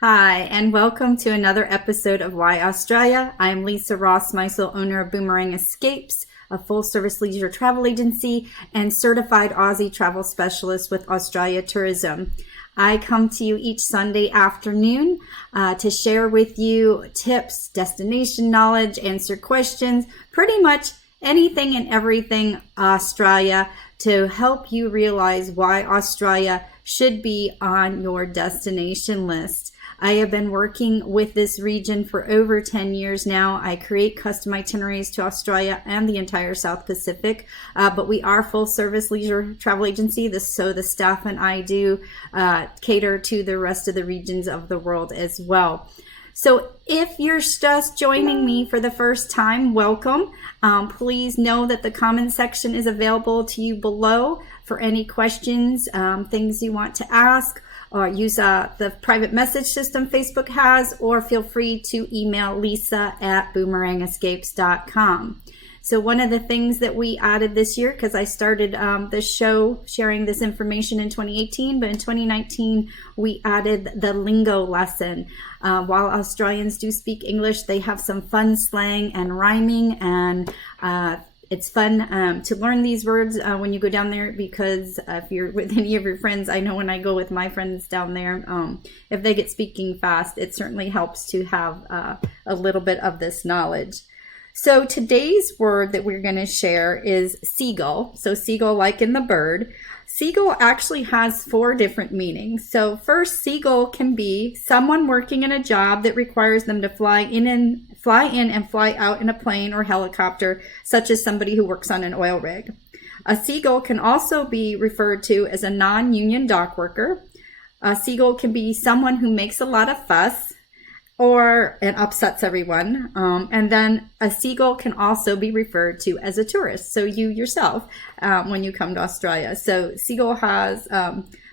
Hi, and welcome to another episode of Why Australia. I'm Lisa Rossmeissl, owner of Boomerang Escapes, a full-service leisure travel agency and certified Aussie travel specialist with Australia Tourism. I come to you each Sunday afternoon to share with you tips, destination knowledge, answer questions, pretty much anything and everything Australia to help you realize why Australia should be on your destination list. I have been working with this region for over 10 years now. I create custom itineraries to Australia and the entire South Pacific, but we are full service leisure travel agency. So the staff and I do cater to the rest of the regions of the world as well. So if you're just joining me for the first time, welcome. Please know that the comment section is available to you below for any questions, things you want to ask, or use the private message system Facebook has, or feel free to email lisa@boomerangescapes.com. So one of the things that we added this year, because I started the show sharing this information in 2018, but in 2019 we added the Lingo Lesson. While Australians do speak English, they have some fun slang and rhyming, and it's fun to learn these words when you go down there, because if you're with any of your friends, I know when I go with my friends down there, if they get speaking fast, it certainly helps to have a little bit of this knowledge. So today's word that we're going to share is seagull. So seagull, like in the bird. Seagull actually has 4 different meanings. So first, seagull can be someone working in a job that requires them to fly in and fly out in a plane or helicopter, such as somebody who works on an oil rig. A seagull can also be referred to as a non-union dock worker. A seagull can be someone who makes a lot of fuss and upsets everyone. And then a seagull can also be referred to as a tourist. So you yourself, when you come to Australia. So seagull has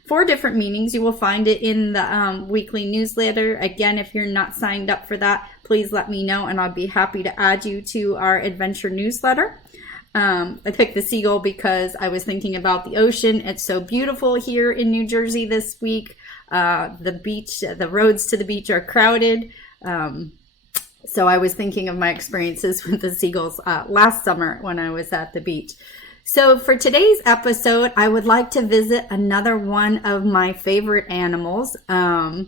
4 different meanings. You will find it in the weekly newsletter. Again, if you're not signed up for that, please let me know and I'll be happy to add you to our adventure newsletter. I picked the seagull because I was thinking about the ocean. It's so beautiful here in New Jersey this week. The beach, the roads to the beach are crowded. So I was thinking of my experiences with the seagulls last summer when I was at the beach. So for today's episode, I would like to visit another one of my favorite animals. Of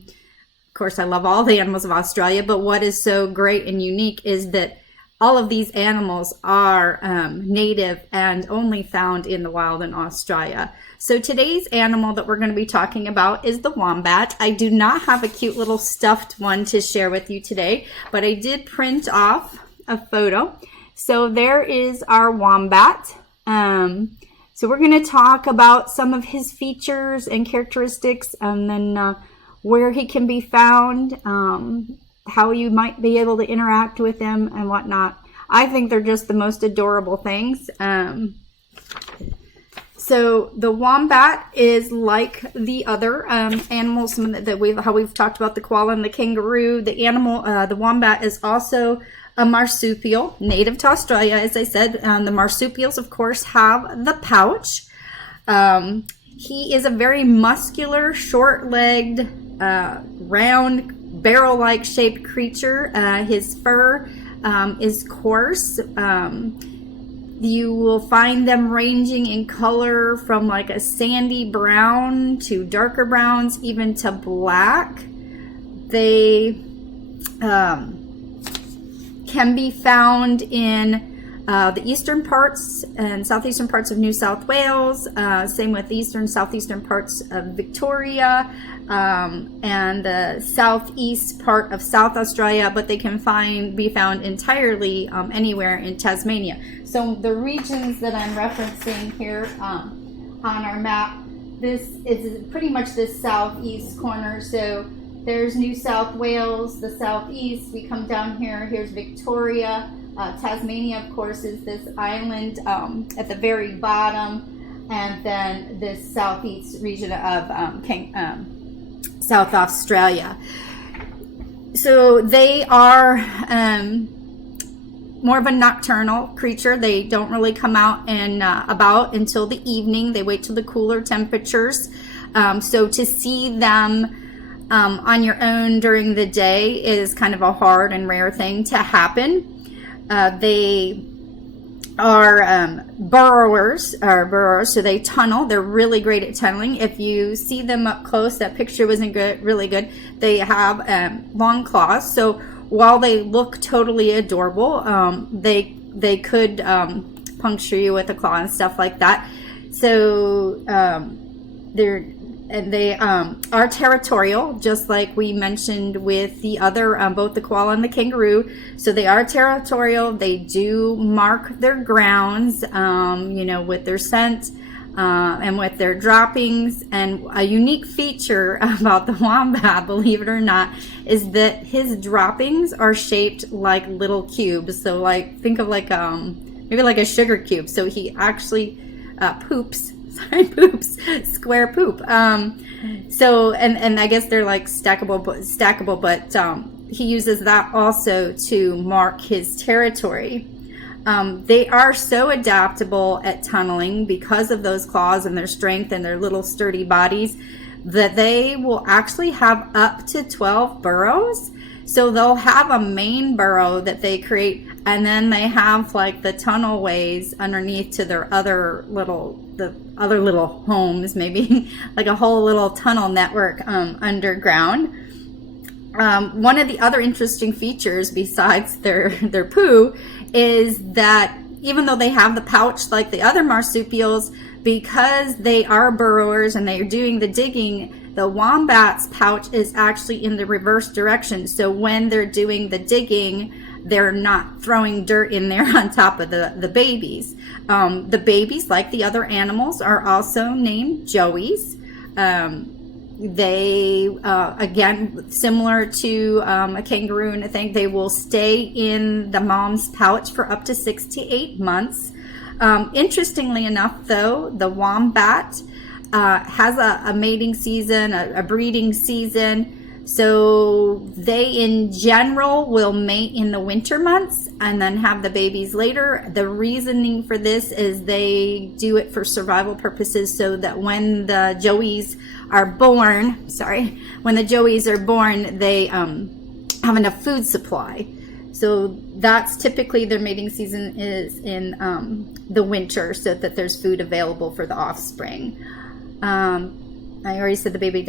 course, I love all the animals of Australia, but what is so great and unique is that all of these animals are native and only found in the wild in Australia. So today's animal that we're going to be talking about is the wombat. I do not have a cute little stuffed one to share with you today, but I did print off a photo. So there is our wombat. So we're going to talk about some of his features and characteristics, and then where he can be found, how you might be able to interact with them and whatnot. I think they're just the most adorable things. So the wombat is like the other animals that we've talked about, the koala and the kangaroo. The wombat is also a marsupial, native to Australia, as I said. The marsupials, of course, have the pouch. He is a very muscular, short-legged, round, barrel-like shaped creature. His fur is coarse. You will find them ranging in color from like a sandy brown to darker browns, even to black. They can be found in the eastern parts and southeastern parts of New South Wales, same with eastern, southeastern parts of Victoria, and the southeast part of South Australia, but they can be found entirely anywhere in Tasmania. So the regions that I'm referencing here on our map, this is pretty much this southeast corner. So there's New South Wales, the southeast. We come down here, here's Victoria. Tasmania, of course, is this island at the very bottom, and then this southeast region of South Australia. So they are more of a nocturnal creature. They don't really come out and about until the evening. They wait till the cooler temperatures. So to see them on your own during the day is kind of a hard and rare thing to happen. They are burrowers, so they tunnel. They're really great at tunneling. If you see them up close, that picture wasn't good, really good. They have long claws, so while they look totally adorable, they could puncture you with a claw and stuff like that. So they are territorial, just like we mentioned with the other, both the koala and the kangaroo. So they are territorial. They do mark their grounds, with their scent and with their droppings. And a unique feature about the wombat, believe it or not, is that his droppings are shaped like little cubes. So think of maybe like a sugar cube. So he actually poops square poop. So and I guess they're like stackable, but he uses that also to mark his territory. They are so adaptable at tunneling because of those claws and their strength and their little sturdy bodies that they will actually have up to 12 burrows. So they'll have a main burrow that they create, and then they have like the tunnel ways underneath to their other little homes, maybe like a whole little tunnel network underground. One of the other interesting features besides their poo is that even though they have the pouch like the other marsupials, because they are burrowers and they are doing the digging, the wombat's pouch is actually in the reverse direction. So when they're doing the digging, they're not throwing dirt in there on top of the babies. The babies, like the other animals, are also named joeys. They, again, similar to a kangaroo, and I think they will stay in the mom's pouch for up to 6 to 8 months. Interestingly enough, though, the wombat has a mating season, a breeding season. So they in general will mate in the winter months and then have the babies later. The reasoning for this is they do it for survival purposes, so that when the joeys are born, they have enough food supply. So that's typically their mating season is in the winter, so that there's food available for the offspring. I already said the baby.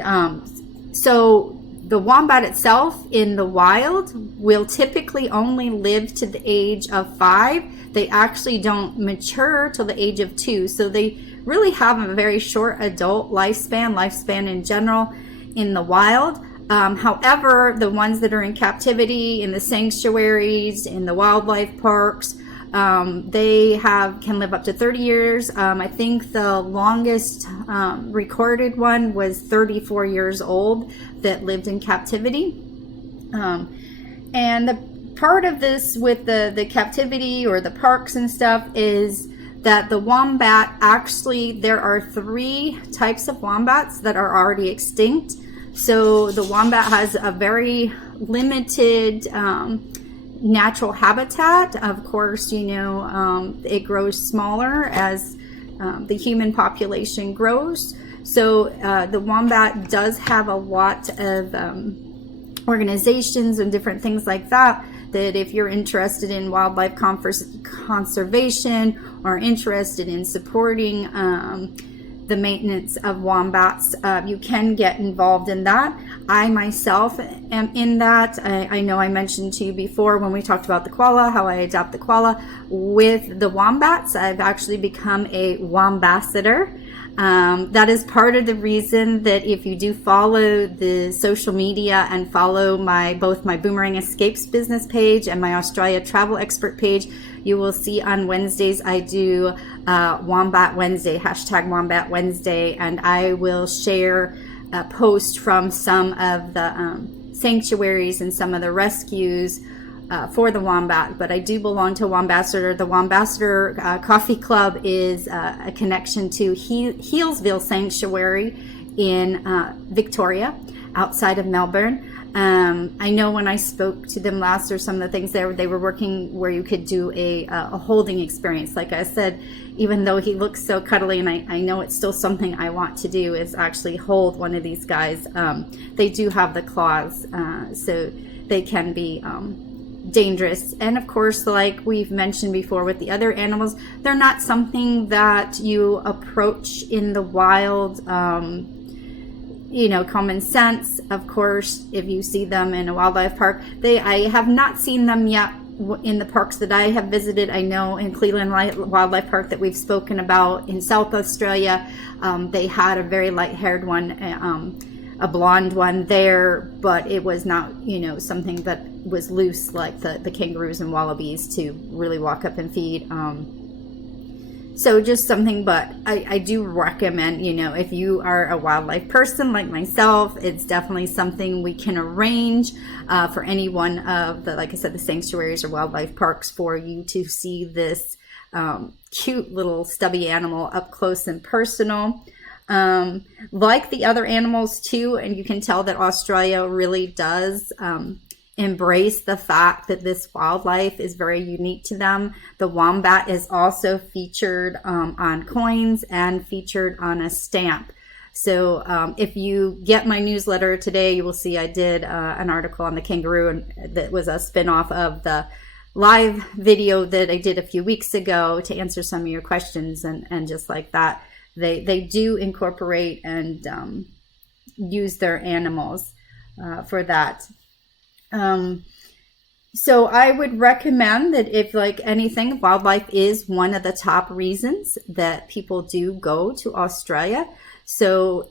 So the wombat itself in the wild will typically only live to the age of 5. They actually don't mature till the age of 2. So they really have a very short adult lifespan in general in the wild. However, the ones that are in captivity, in the sanctuaries, in the wildlife parks, they can live up to 30 years. I think the longest recorded one was 34 years old that lived in captivity. And the part of this with the captivity or the parks and stuff is that the wombat, actually there are 3 types of wombats that are already extinct. So the wombat has a very limited natural habitat. Of course, it grows smaller as the human population grows. So the wombat does have a lot of organizations and different things like that if you're interested in wildlife conservation or interested in supporting the maintenance of wombats, you can get involved in that. I myself am in that. I know I mentioned to you before when we talked about the koala, how I adopt the koala. With the wombats, I've actually become a wombassador. That is part of the reason that if you do follow the social media and follow both my Boomerang Escapes business page and my Australia Travel Expert page, you will see on Wednesdays I do Wombat Wednesday, #Wombat Wednesday, and I will share a post from some of the sanctuaries and some of the rescues for the wombat. But I do belong to Wombassador. The Wombassador Coffee Club is a connection to Healesville Sanctuary in Victoria, outside of Melbourne. I know when I spoke to them last, or some of the things there, they were working where you could do a holding experience. Like I said, even though he looks so cuddly, and I know it's still something I want to do, is actually hold one of these guys. They do have the claws, so they can be dangerous. And of course, like we've mentioned before with the other animals, they're not something that you approach in the wild. Common sense, of course, if you see them in a wildlife park. I have not seen them yet in the parks that I have visited. I know in Cleveland Wildlife Park that we've spoken about in South Australia, they had a very light-haired one, a blonde one there, but it was not, something that was loose like the kangaroos and wallabies to really walk up and feed. So just something, but I do recommend, if you are a wildlife person like myself, it's definitely something we can arrange for any one of the, like I said, the sanctuaries or wildlife parks for you to see this cute little stubby animal up close and personal. Like the other animals too, and you can tell that Australia really does embrace the fact that this wildlife is very unique to them. The wombat is also featured on coins and featured on a stamp. So if you get my newsletter today, you will see I did an article on the kangaroo, and that was a spin-off of the live video that I did a few weeks ago to answer some of your questions. And just like that, they do incorporate and use their animals for that. So I would recommend that if, like anything, wildlife is one of the top reasons that people do go to Australia. So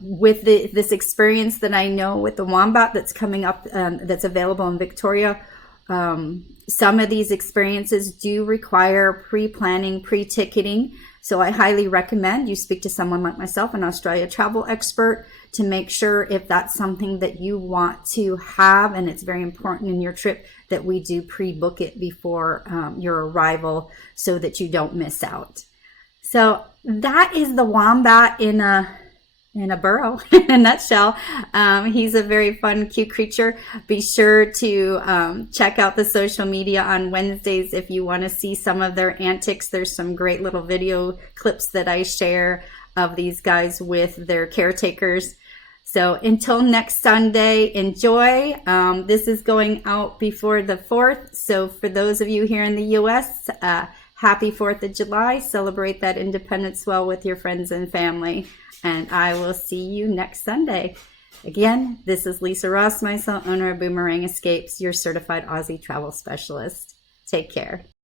with this experience that I know with the wombat that's coming up, that's available in Victoria, some of these experiences do require pre-planning, pre-ticketing. So I highly recommend you speak to someone like myself, an Australia travel expert, to make sure if that's something that you want to have and it's very important in your trip, that we do pre-book it before your arrival so that you don't miss out. So that is the wombat in a burrow, in a nutshell. He's a very fun, cute creature. Be sure to check out the social media on Wednesdays if you want to see some of their antics. There's some great little video clips that I share of these guys with their caretakers. So until next Sunday, enjoy. This is going out before the 4th. So for those of you here in the U.S., happy 4th of July. Celebrate that independence well with your friends and family. And I will see you next Sunday. Again, this is Lisa Rossmeissl, owner of Boomerang Escapes, your certified Aussie travel specialist. Take care.